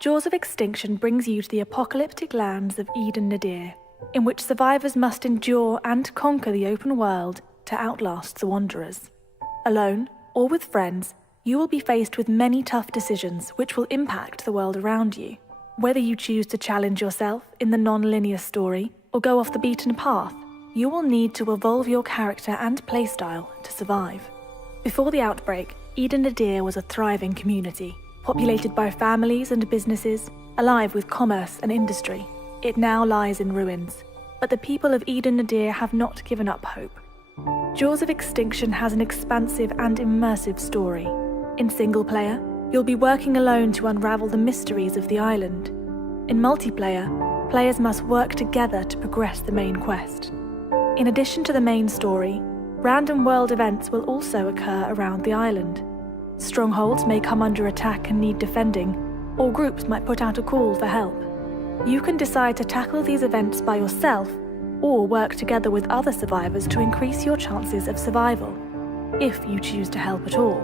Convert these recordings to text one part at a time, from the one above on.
Jaws of Extinction brings you to the apocalyptic lands of Eden Nadir, in which survivors must endure and conquer the open world to outlast the Wanderers. Alone, or with friends, you will be faced with many tough decisions which will impact the world around you. Whether you choose to challenge yourself in the non-linear story or go off the beaten path, you will need to evolve your character and playstyle to survive. Before the outbreak, Eden Nadir was a thriving community, populated by families and businesses, alive with commerce and industry. It now lies in ruins, but the people of Eden Nadir have not given up hope. Jaws of Extinction has an expansive and immersive story. In single player, you'll be working alone to unravel the mysteries of the island. In multiplayer, players must work together to progress the main quest. In addition to the main story, random world events will also occur around the island. Strongholds may come under attack and need defending, or groups might put out a call for help. You can decide to tackle these events by yourself, or work together with other survivors to increase your chances of survival, if you choose to help at all.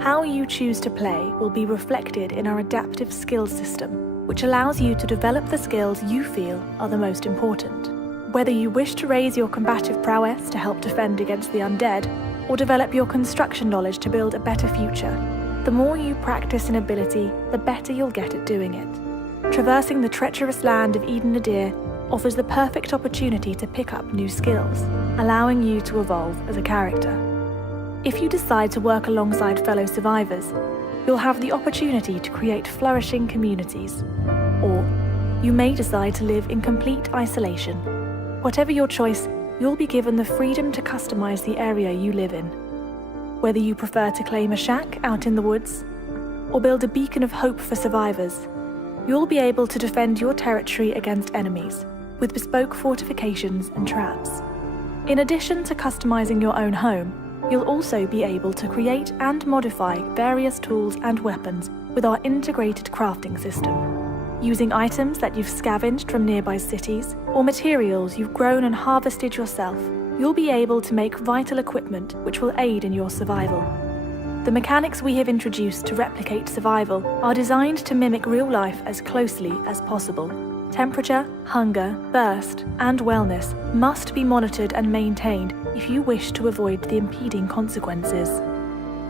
How you choose to play will be reflected in our adaptive skills system, which allows you to develop the skills you feel are the most important. Whether you wish to raise your combative prowess to help defend against the undead, or develop your construction knowledge to build a better future, the more you practice an ability, the better you'll get at doing it. Traversing the treacherous land of Eden Nadir offers the perfect opportunity to pick up new skills, allowing you to evolve as a character. If you decide to work alongside fellow survivors, you'll have the opportunity to create flourishing communities. Or you may decide to live in complete isolation. Whatever your choice, you'll be given the freedom to customize the area you live in. Whether you prefer to claim a shack out in the woods, or build a beacon of hope for survivors, you'll be able to defend your territory against enemies, with bespoke fortifications and traps. In addition to customizing your own home, you'll also be able to create and modify various tools and weapons with our integrated crafting system. Using items that you've scavenged from nearby cities, or materials you've grown and harvested yourself, you'll be able to make vital equipment which will aid in your survival. The mechanics we have introduced to replicate survival are designed to mimic real life as closely as possible. Temperature, hunger, thirst, and wellness must be monitored and maintained if you wish to avoid the impeding consequences.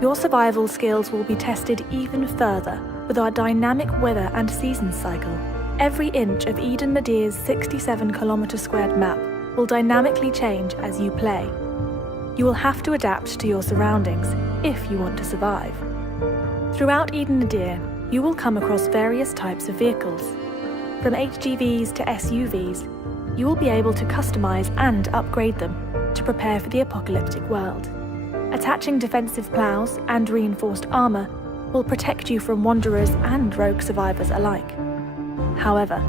Your survival skills will be tested even further with our dynamic weather and seasons cycle. Every inch of Eden Nadir's 67-kilometre-squared map will dynamically change as you play. You will have to adapt to your surroundings if you want to survive. Throughout Eden Nadir, you will come across various types of vehicles. From HGVs to SUVs, you will be able to customize and upgrade them to prepare for the apocalyptic world. Attaching defensive plows and reinforced armor will protect you from wanderers and rogue survivors alike. However,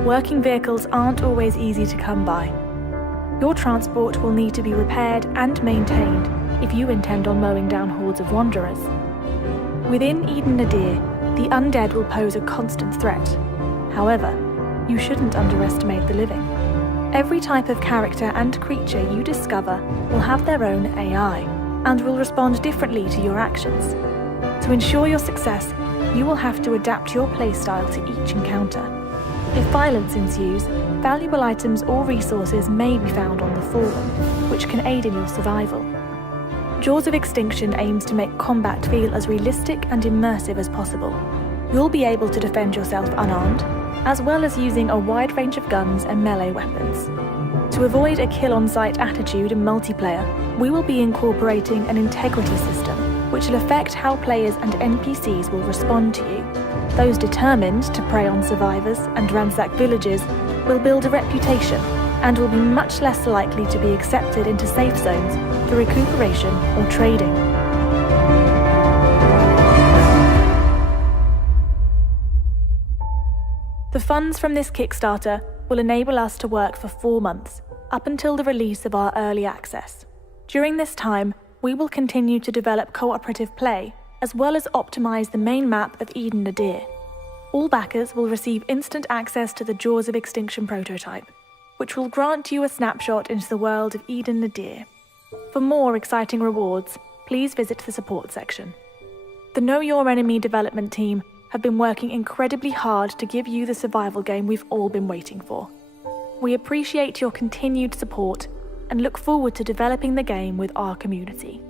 working vehicles aren't always easy to come by. Your transport will need to be repaired and maintained if you intend on mowing down hordes of wanderers. Within Eden Nadir, the undead will pose a constant threat. However, you shouldn't underestimate the living. Every type of character and creature you discover will have their own AI and will respond differently to your actions. To ensure your success, you will have to adapt your playstyle to each encounter. If violence ensues, valuable items or resources may be found on the fallen, which can aid in your survival. Jaws of Extinction aims to make combat feel as realistic and immersive as possible. You'll be able to defend yourself unarmed, as well as using a wide range of guns and melee weapons. To avoid a kill-on-sight attitude in multiplayer, we will be incorporating an integrity system, which will affect how players and NPCs will respond to you. Those determined to prey on survivors and ransack villages will build a reputation and will be much less likely to be accepted into safe zones for recuperation or trading. The funds from this Kickstarter will enable us to work for 4 months, up until the release of our early access. During this time, we will continue to develop cooperative play, as well as optimize the main map of Eden Nadir. All backers will receive instant access to the Jaws of Extinction prototype, which will grant you a snapshot into the world of Eden Nadir. For more exciting rewards, please visit the support section. The Know Your Enemy development team have been working incredibly hard to give you the survival game we've all been waiting for. We appreciate your continued support and look forward to developing the game with our community.